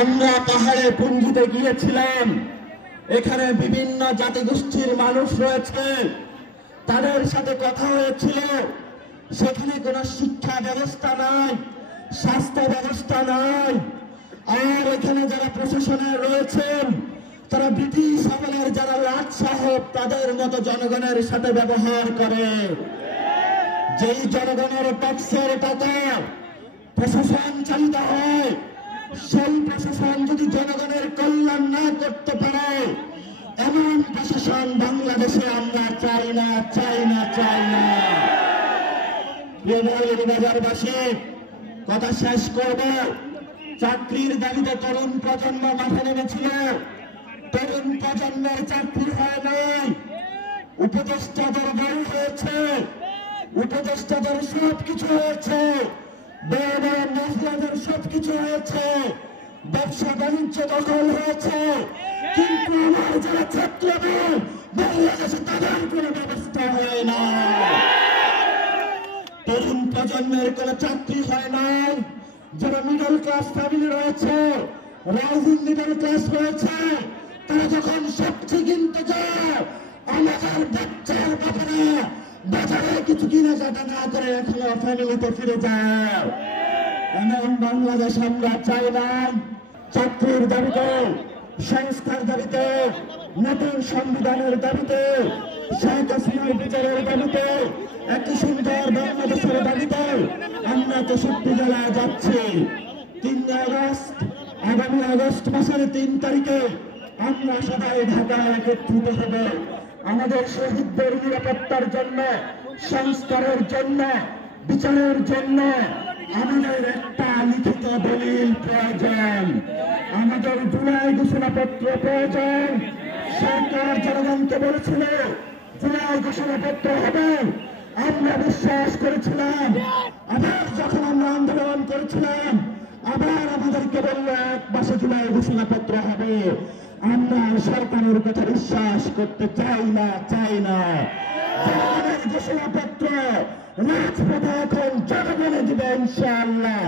আমরা পাহাড়ে পুঞ্জিতে গিয়েছিলাম। এখানে বিভিন্ন জাতিগোষ্ঠীর মানুষ রয়েছে, তাদের সাথে কথা হয়েছিল। সেখানে কোনো শিক্ষা ব্যবস্থা নাই, স্বাস্থ্য ব্যবস্থা নাই। আর এখানে যারা প্রশাসনে রয়েছেন তারা ব্রিটিশ আমলের যারা লাট সাহেব তাদের মতো জনগণের সাথে ব্যবহার করে। যেই জনগণের ট্যাক্সের টাকা প্রশাসন চালিত হয়, সেই প্রশাসন যদি জনগণের কল্যাণ না করতে পারে, এমন প্রশাসন বাংলাদেশে আমরা চাই না, চাই না, চাই না। বাজারবাসী, কথা শেষ করব। চাকরির দাবিতে তরুণ প্রজন্ম মাঠে নেমেছিল। তরুণ প্রজন্মের চাকরি হয় নাই। উপদেষ্টাদের বাড়ি হয়েছে, উপদেষ্টাদের সবকিছু হয়েছে, বড় বড় মহিলাদের সবকিছু হয়েছে, ব্যবসা বাণিজ্য দখল হয়েছে, কিন্তু আমার যারা ছাত্রদের বাংলাদেশে তাদের কোনো ব্যবস্থা হয় না। তরুণ প্রজন্মের কোন চাকরি হয় নাই। যারা মিডল ক্লাস ফ্যামিলি রয়েছে, রাইজিং মিডল ক্লাস রয়েছে, তারা যখন সবজি কিনতে যায়, আমাদের বাচ্চার বাবারা বাজারে কিছু কেনাকাটা না করে এখনো ফ্যামিলিতে ফিরে যায়। এমন বাংলাদেশ আমরা চাই না। চাকরির দাবিতে, সংস্কার দাবিতে, নতুন সংবিধানের দাবিতে, শেখ হাসিনার বিচারের দাবিতে, একটি সুন্দর বাংলাদেশের দাবিতে আমরা 63 জেলায় যাচ্ছি। 3 আগস্ট, আগামী আগস্ট মাসের 3 তারিখে আমরা সবাই ঢাকায় একত্রিত হব। আমাদের শহীদদের নিরাপত্তার জন্য, সংস্কারের জন্য, বিচারের জন্য আমাদের একটা লিখিত দলিল প্রয়োজন। আমাদের জুলাই ঘোষণাপত্র প্রয়োজন। সরকার জনগণকে বলেছিল জুলাই ঘোষণাপত্র হবে। আমরা বিশ্বাস করেছিলাম। আবার যখন আমরা আন্দোলন করেছিলাম, আবার আমাদেরকে বলল 1 মাসে জুলাই ঘোষণাপত্র হবে। আমরা সরকারের কথা বিশ্বাস করতে চাই না, চাই না। জনগণের ঘোষণাপত্র রাজপথে এখন জনগণে দিবে ইনশাআল্লাহ।